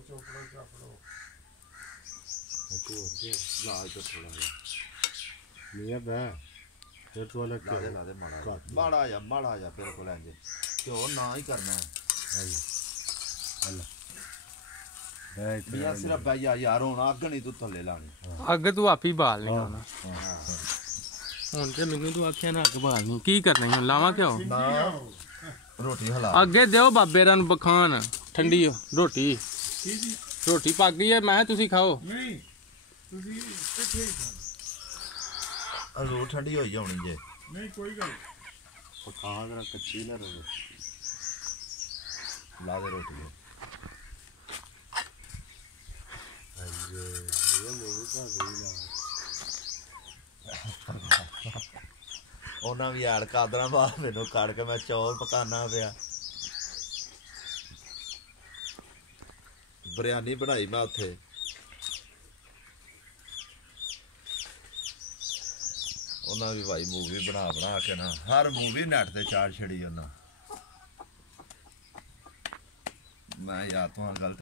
चोपड़ो चापड़ो लाज तो थोड़ा मियां बह फिर तो अलग ला दे माड़ा जा बिल्कुल इंज घ्यो ना ही करना मियां सिर्फ बह जा यार हुण अग्ग नहीं तू थल्ले लानी अग्ग तू आप ही बालनी होना ਹੁਣ ਤੇ ਮੈਨੂੰ ਤੂੰ ਆਖਿਆ ਨਾ ਅੱਗ ਬਾਲਣੀ ਕੀ ਕਰਨਾ ਹੁਣ ਲਾਵਾਂ ਕਿਉਂ ਰੋਟੀ ਹਲਾ ਅੱਗੇ ਦਿਓ ਬਾਬੇ ਰਾਂ ਨੂੰ ਬਖਾਨ ਠੰਡੀ ਰੋਟੀ ਰੋਟੀ ਪੱਕ ਗਈ ਹੈ ਮੈਂ ਤੁਸੀਂ ਖਾਓ ਨਹੀਂ ਤੁਸੀਂ ਇਕੱਠੇ ਰੋ ਠੰਡੀ ਹੋਈ ਜਾਣੀ ਜੇ ਨਹੀਂ ਕੋਈ ਗੱਲ ਪਕਾ ਜਰਾ ਕੱਚੀ ਨਾ ਰਹੇ ਲਾ ਦੇ ਰੋਟੀ ਹਾਂਜੀ ਇਹ ਮੂਵੀ ਤਾਂ ਗਈ ਨਾ ਉਹਨਾਂ ਵੀ ਯਾਰ ਕਾਦਰਾਂ ਬਾਅਦ ਮੈਨੂੰ ਕੱਢ ਕੇ ਮੈਂ ਚੌਲ ਪਕਾਨਾ ਪਿਆ ਬਿਰਿਆਨੀ ਬਣਾਈ ਮੈਂ ਉੱਥੇ ਉਹਨਾਂ ਵੀ ਭਾਈ ਮੂਵੀ ਬਣਾ ਕੇ ਨਾ ਹਰ ਮੂਵੀ ਨੈਟ ਤੇ ਚਾੜ ਛੜੀ ਉਹਨਾਂ ਮੈਂ ਯਾਰ ਤੋਂ ਗਲਤ